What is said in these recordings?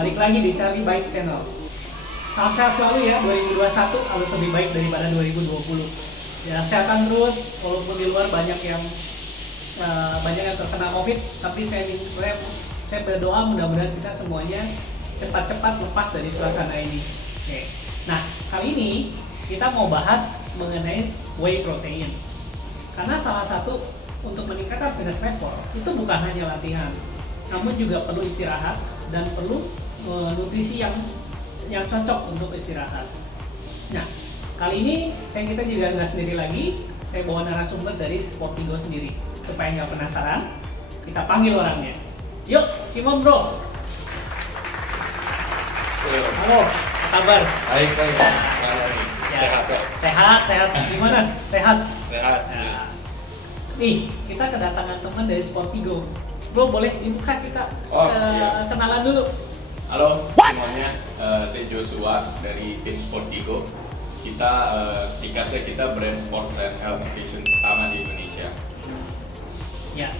Balik lagi di Charlie Bike Channel. Salam sehat selalu ya, 2021 harus lebih baik daripada 2020. Ya, kesehatan terus, walaupun di luar banyak yang terkena COVID, tapi saya berdoa mudah-mudahan kita semuanya cepat-cepat lepas dari suasana ini. Oke. Nah, kali ini kita mau bahas mengenai whey protein. Karena salah satu untuk meningkatkan fitness level itu bukan hanya latihan, namun juga perlu istirahat dan perlu nutrisi yang cocok untuk istirahat. Nah, kali ini kita juga nggak sendiri lagi, saya bawa narasumber dari Sportigo sendiri. Supaya nggak penasaran, kita panggil orangnya. Yuk, Imam Bro. Halo, apa kabar? Baik. Ya, sehat. Gimana? Sehat. Sehat. Nah, nih, kita kedatangan teman dari Sportigo. Bro, boleh dibuka kita Iya. kenalan dulu. Halo semuanya, saya Joshua dari tim Sportigo. Kita singkatnya kita brand sports and health nutrition pertama di Indonesia. Ya,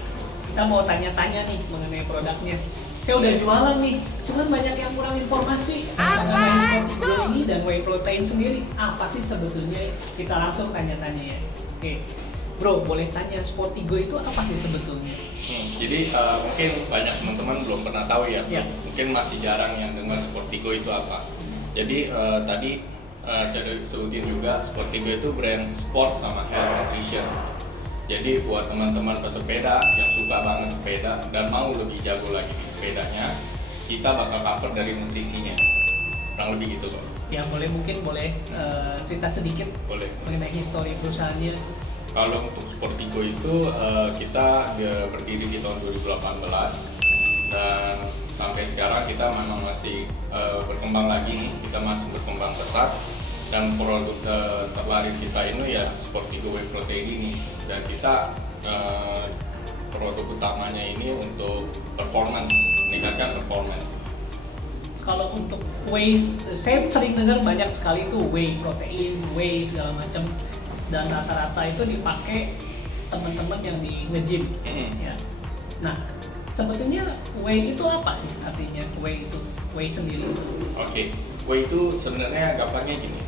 kita mau tanya-tanya nih mengenai produknya. Saya udah jualan nih, cuman banyak yang kurang informasi mengenai Sportigo ini dan whey protein sendiri. Apa sih sebetulnya? Kita langsung tanya-tanya ya. Oke, Bro, boleh tanya Sportigo itu apa sih sebetulnya? Jadi mungkin banyak teman-teman belum pernah tahu ya. Ya. Mungkin masih jarang yang dengar Sportigo itu apa. Jadi tadi saya udah sebutin juga, Sportigo itu brand sport sama health nutrition. Jadi buat teman-teman pesepeda yang suka banget sepeda dan mau lebih jago lagi di sepedanya, kita bakal cover dari nutrisinya. Kurang lebih gitu loh. Ya, mungkin boleh cerita sedikit Boleh. mengenai histori perusahaannya. Kalau untuk Sportigo itu kita berdiri di tahun 2018 dan sampai sekarang kita memang masih berkembang lagi nih, kita masih berkembang pesat dan produk terlaris kita ini ya Sportigo whey protein ini, dan kita produk utamanya ini untuk performance, meningkatkan performance. Kalau untuk whey, saya sering dengar banyak sekali tuh whey protein, whey segala macam, dan rata-rata itu dipakai teman-teman yang di nge-gym. Ya. Nah, sebetulnya whey itu apa sih artinya? Whey sendiri. Oke, whey itu sebenarnya gampangnya gini.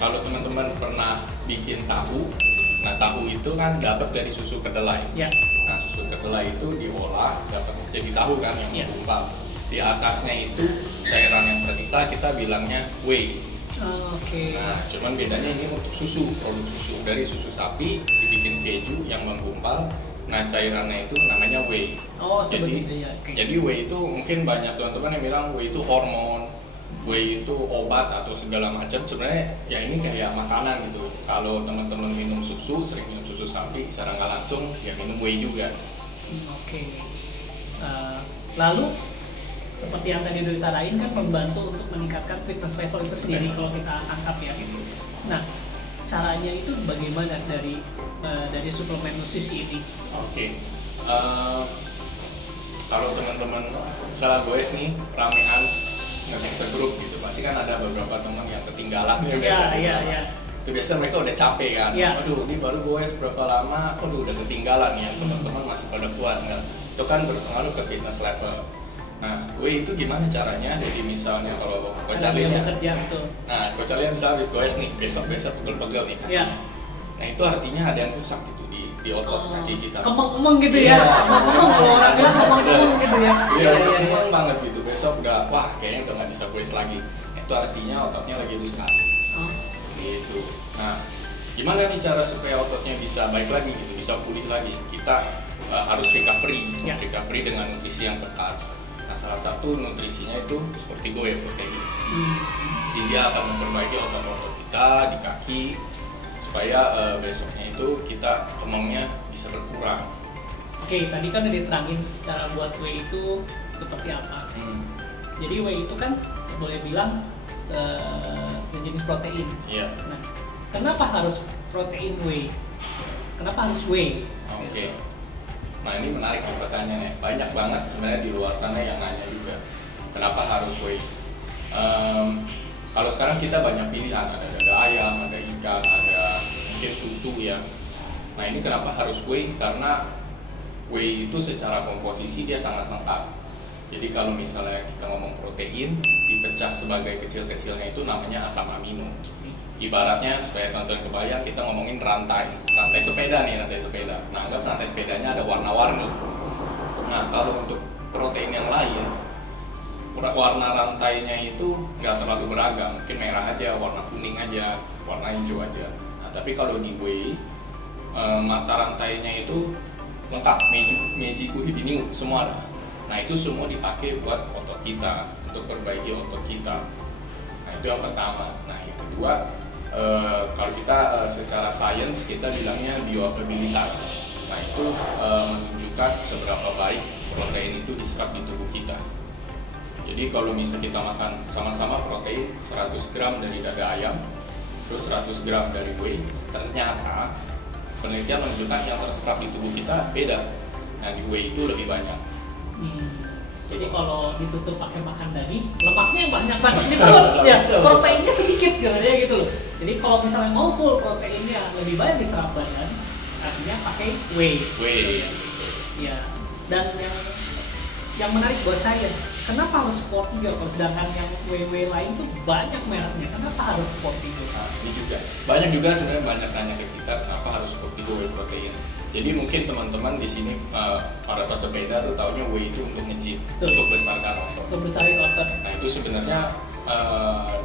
Kalau teman-teman pernah bikin tahu, nah tahu itu kan dapat dari susu kedelai. Ya. Nah, susu kedelai itu diolah dapat jadi tahu kan yang Ya. menggumpal. Di atasnya itu cairan yang tersisa kita bilangnya whey. Oke. Nah, cuman bedanya ini untuk susu, produk susu dari susu sapi dibikin keju yang menggumpal. Nah, cairannya itu namanya whey. Oh, jadi seperti itu ya. Oke. jadi whey itu mungkin banyak teman-teman yang bilang whey itu hormon, whey itu obat atau segala macam. Sebenarnya ya ini kayak makanan gitu. Kalau teman-teman minum susu, sering minum susu sapi, secara nggak langsung ya minum whey juga. Oke. Lalu seperti yang tadi ditarain kan membantu untuk meningkatkan fitness level itu sendiri kalau kita tangkap ya gitu. Nah, caranya itu bagaimana dari suplemen nutrisi ini? Oke. Kalau teman-teman misalnya gue nih ramean nge-mix grup gitu, pasti kan ada beberapa teman yang ketinggalan ya biasa. Iya. Itu biasa mereka udah capek kan. Ya. Aduh, ini baru gue berapa lama, aduh udah ketinggalan ya. Teman-teman masih pada puas nggak? Itu kan berpengaruh ke fitness level. Nah, whey itu gimana caranya? Jadi misalnya kalau Coach bekerja tuh. nah Coach Arlin bisa habis goes nih, besok pegel-pegel nih kakinya. Ya. Nah itu artinya ada yang rusak gitu di otot kaki kita. Kemeng-kemeng gitu ya. Kemeng-kemeng kalau orang bilang kemeng-kemeng gitu ya. Iya, kemeng banget gitu. Besok udah, wah kayaknya udah nggak bisa goes lagi. Itu artinya ototnya lagi rusak. Oh. Gitu. Nah, gimana nih cara supaya ototnya bisa baik lagi gitu, bisa pulih lagi? Kita harus recovery, Ya. recovery dengan nutrisi yang tepat. Nah, salah satu nutrisinya itu Sportigo whey protein. Jadi dia akan memperbaiki otot-otot kita di kaki supaya besoknya itu kita kemengnya bisa berkurang. Oke, tadi kan udah diterangin cara buat whey itu seperti apa. Jadi whey itu kan boleh bilang sejenis protein. Iya. Nah, kenapa harus protein whey? Kenapa harus whey? Oke. Nah ini menarik nih pertanyaannya. Banyak banget sebenarnya di luar sana yang nanya juga. Kenapa harus whey? Kalau sekarang kita banyak pilihan. Ada dada ayam, ada ikan, ada mungkin susu ya. Nah ini kenapa harus whey? Karena whey itu secara komposisi dia sangat lengkap. Jadi kalau misalnya kita ngomong protein, dipecah sebagai kecil-kecilnya itu namanya asam amino. Ibaratnya supaya tonton kebayang, kita ngomongin rantai sepeda nih, rantai sepeda. Nah, anggap rantai sepedanya ada warna-warni. Nah, kalau untuk protein yang lain, warna rantainya itu nggak terlalu beragam, mungkin merah aja, warna kuning aja, warna hijau aja. Nah, tapi kalau di whey, mata rantainya itu lengkap, mejiku, hibiniu, semua ada. Nah, itu semua dipakai buat otot kita, untuk perbaiki otot kita. Nah, itu yang pertama. Nah, yang kedua, kalau kita secara sains kita bilangnya bioavailabilitas. Nah, itu menunjukkan seberapa baik protein itu diserap di tubuh kita. Jadi kalau misalnya kita makan sama-sama protein 100 gram dari dada ayam, terus 100 gram dari whey, ternyata penelitian menunjukkan yang terserap di tubuh kita beda. Nah, di whey itu lebih banyak. Jadi kalau ditutup pakai makan daging, lemaknya banyak banget gitu loh. Ya, proteinnya sedikit gitu ya gitu loh. Jadi kalau misalnya mau full proteinnya lebih banyak diserap badan, artinya pakai whey. Ya. Dan yang menarik buat saya, kenapa harus Sportigo? Sedangkan yang whey lain tuh banyak mereknya, kenapa harus Sportigo? Nah, ini juga banyak sebenarnya banyak tanya ke kita kenapa harus Sportigo whey protein. Jadi mungkin teman-teman di sini para pesepeda tuh taunya whey itu untuk nge-gym, untuk besarkan otot. Untuk besarin otot. Nah, itu sebenarnya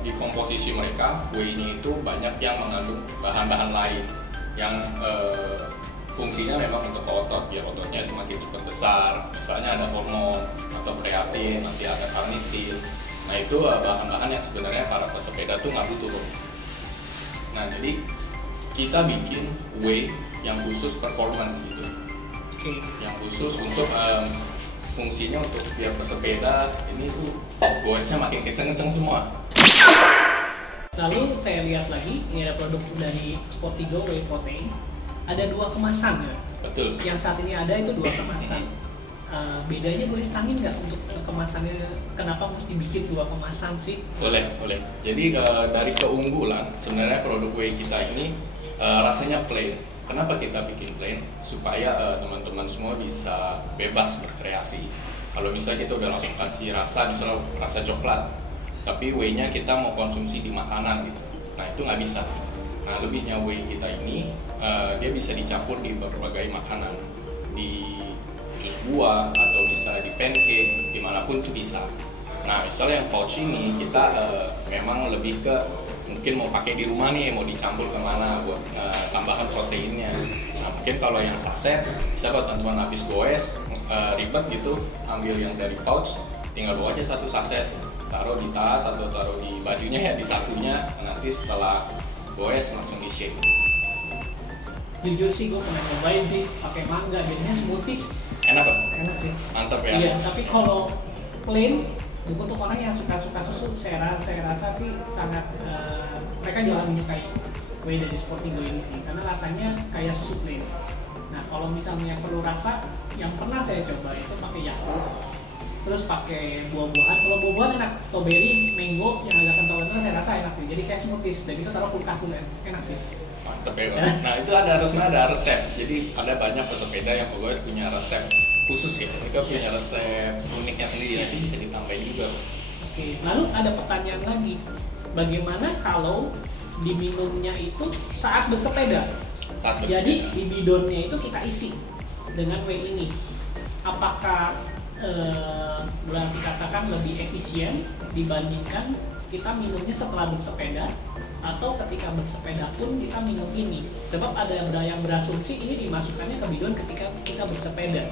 di komposisi mereka whey-nya itu banyak yang mengandung bahan-bahan lain yang fungsinya memang untuk otot, biar ototnya semakin cepat besar. Misalnya ada hormon atau kreatin, nanti ada karnitin. Nah, itu bahan-bahan yang sebenarnya para pesepeda tuh nggak butuh. Nah, jadi kita bikin whey yang khusus performance gitu. Yang khusus untuk fungsinya untuk biar pesepeda ini tuh goesnya makin kenceng-kenceng semua. Lalu saya lihat lagi, ini ada produk dari Sportigo whey protein. Ada 2 kemasan ya. Betul. Yang saat ini ada itu 2 kemasan. Bedanya boleh tangin nggak untuk kemasannya? Kenapa mesti bikin 2 kemasan sih? Boleh. Jadi dari keunggulan sebenarnya produk whey kita ini rasanya plain. Kenapa kita bikin plain? Supaya teman-teman semua bisa bebas berkreasi. Kalau misalnya kita udah langsung kasih rasa, misalnya rasa coklat, tapi whey-nya kita mau konsumsi di makanan gitu. Nah, itu nggak bisa. Nah, lebihnya whey kita ini dia bisa dicampur di berbagai makanan, di jus buah atau misalnya di pancake, dimanapun tuh bisa. Nah, misalnya yang pouch ini kita memang lebih ke mungkin mau pakai di rumah nih, mau dicampur kemana buat tambahan proteinnya. Nah, mungkin kalau yang saset, bisa kalau teman-teman habis goes ribet gitu, ambil yang dari pouch, tinggal bawa aja 1 saset, taruh di tas atau taruh di bajunya ya, di sakunya. Nanti setelah goes langsung di shake. Jujur sih gue pernah nyobain sih pakai mangga, jadinya smoothies. Enak sih. Mantap ya. Iya, tapi kalau plain untuk orang yang suka susu, saya rasa sih sangat mereka juga menyukai whey dari Sportigo ini sih, karena rasanya kayak susu plain. Nah, kalau misalnya yang perlu rasa, yang pernah saya coba itu pakai Yakult, terus pakai buah-buahan. Kalau buah-buahan enak, strawberry, mango yang agak kental-kental saya rasa enak sih. Jadi kayak smoothies, dan itu taruh kulkas dulu enak sih. Mantep ya. Nah, itu ada resep. Jadi ada banyak pesepeda yang pokoknya punya resep khusus ya. Mereka punya resep uniknya sendiri, nanti bisa ditambahin juga. Oke, lalu ada pertanyaan lagi. Bagaimana kalau diminumnya itu saat bersepeda? Jadi di bidonnya itu kita isi dengan whey ini. Apakah boleh dikatakan lebih efisien dibandingkan kita minumnya setelah bersepeda, atau ketika bersepeda pun kita minum ini? Sebab ada yang berasumsi ini dimasukkannya ke bidon ketika kita bersepeda.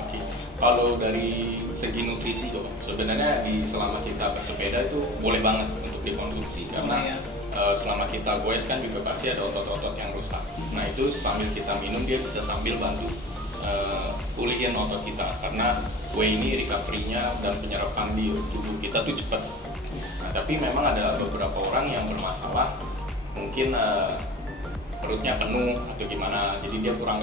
Oke. Kalau dari segi nutrisi tuh, sebenarnya selama kita bersepeda itu boleh banget untuk dikonsumsi, karena selama kita goes kan juga pasti ada otot-otot yang rusak. Nah, itu sambil kita minum dia bisa sambil bantu pulihin otot kita, karena whey ini recovery-nya dan penyerapan di tubuh kita tuh cepat. Nah, tapi memang ada beberapa orang yang bermasalah, mungkin perutnya penuh atau gimana, jadi dia kurang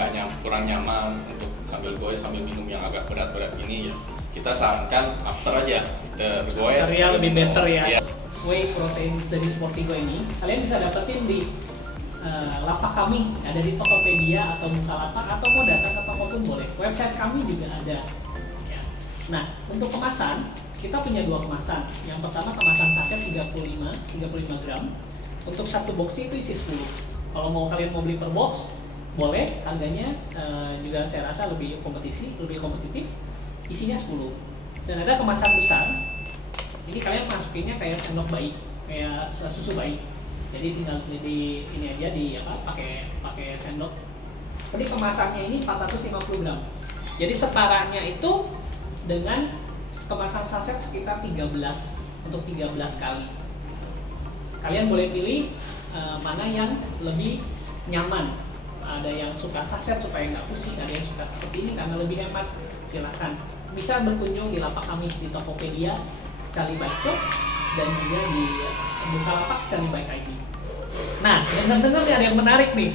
nyaman untuk sambil goes sambil minum yang agak berat-berat ini ya. Kita sarankan after aja, after goes. Lebih better ya. Whey protein dari Sportigo ini kalian bisa dapetin di lapak kami, ada di Tokopedia atau Bukalapak, atau mau datang ke toko pun boleh. Website kami juga ada. Ya. Nah, untuk kemasan, kita punya dua kemasan. Yang pertama kemasan saset 35 gram. Untuk satu box itu isi 10. Kalau kalian mau beli per box, boleh. Harganya juga saya rasa lebih kompetitif. Isinya 10. Dan ada kemasan besar. Ini kalian masukinnya kayak sendok bayi, kayak susu bayi. Jadi tinggal ini aja pakai sendok. Jadi kemasannya ini 450 gram. Jadi separannya itu dengan kemasan saset sekitar 13 untuk 13 kali. Kalian boleh pilih mana yang lebih nyaman. Ada yang suka saset supaya nggak pusing, ada yang suka seperti ini karena lebih hemat. Silahkan bisa berkunjung di lapak kami di Tokopedia, Charlie Bike Shop, dan juga di Bukalapak Charlie Bike ID. Nah, dengar-dengar ada yang menarik nih.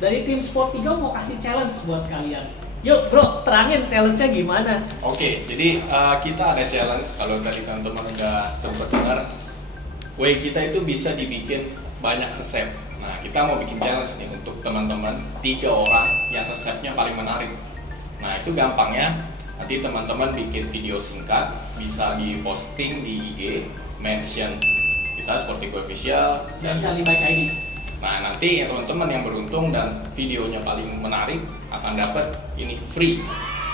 Dari tim Sportigo mau kasih challenge buat kalian. Yuk bro, terangin challenge-nya gimana? Oke, jadi kita ada challenge. Kalau tadi teman-teman udah sempat dengar, way kita itu bisa dibikin banyak resep. Nah, kita mau bikin challenge nih untuk teman-teman 3 orang yang resepnya paling menarik. Nah, itu gampangnya. Nanti teman-teman bikin video singkat, bisa diposting di IG, mention kita Sportigo Official Dan Charlie Bike ID. Nah, nanti teman-teman yang beruntung dan videonya paling menarik akan dapat ini free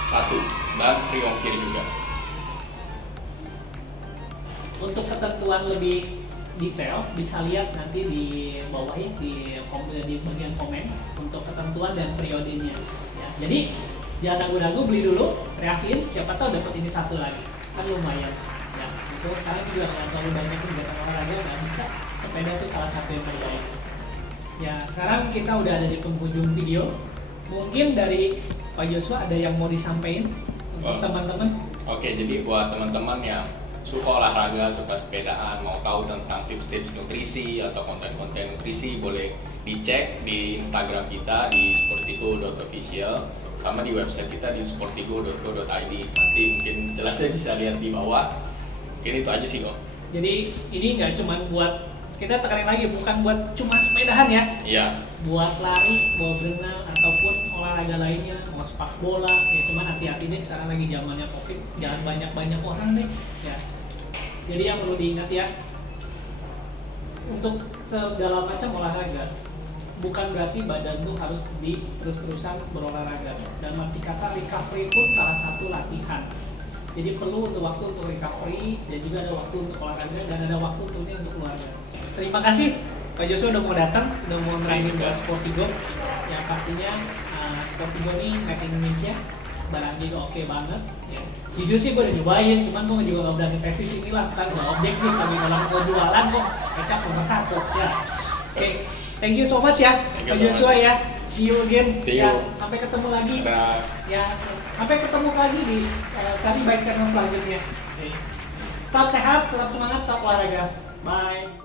1 dan free ongkir juga. Untuk ketentuan lebih detail bisa lihat nanti di bawah ya, di bagian komen untuk ketentuan dan periodenya. Ya, jadi jangan ragu-ragu, beli dulu, reaksiin, siapa tahu dapat ini satu lagi, kan lumayan. Ya, itu sekarang juga nggak terlalu banyak kegiatan olahraga, nggak bisa. Sepeda itu salah satu yang terbaik. Ya, sekarang kita udah ada di penghujung video. Mungkin dari Pak Joshua ada yang mau disampaikan untuk teman-teman? Oke, jadi buat teman-teman yang suka olahraga, suka sepedaan, mau tahu tentang tips-tips nutrisi atau konten-konten nutrisi, boleh dicek di Instagram kita di sportigo.official sama di website kita di sportigo.co.id. Nanti mungkin jelasnya bisa lihat di bawah. Mungkin itu aja sih kok. Jadi ini nggak cuma buat, kita tekanin lagi, bukan buat cuma sepedahan ya. Iya. Buat lari, buat berenang, ataupun olahraga lainnya, mau sepak bola. Ya cuman hati-hati deh, sekarang lagi zamannya COVID, jangan banyak-banyak orang deh. Ya. Jadi yang perlu diingat ya, untuk segala macam olahraga, bukan berarti badan tuh harus terus-terusan berolahraga. Dan arti kata recovery pun salah satu latihan. Jadi perlu waktu untuk recovery, dan juga ada waktu untuk olahraga, dan ada waktu untuknya untuk keluarga. Terima kasih Pak Joshua udah mau datang, udah mau nerangin ke Sportigo. Yang pastinya Sportigo ini made in Indonesia, barang juga oke banget. Ya. Jujur sih gue udah nyobain, cuman gue juga gak berani tes di sini lah, kan gak objektif. Tapi kalau mau jualan kok kecap nomor 1 ya. Oke, thank you so much ya Pak Joshua ya. See you again. See you. Ya, sampai ketemu lagi. Dadah. Ya, sampai ketemu lagi di Charlie Bike Channel selanjutnya. Tetap sehat, tetap semangat, tetap olahraga. Bye.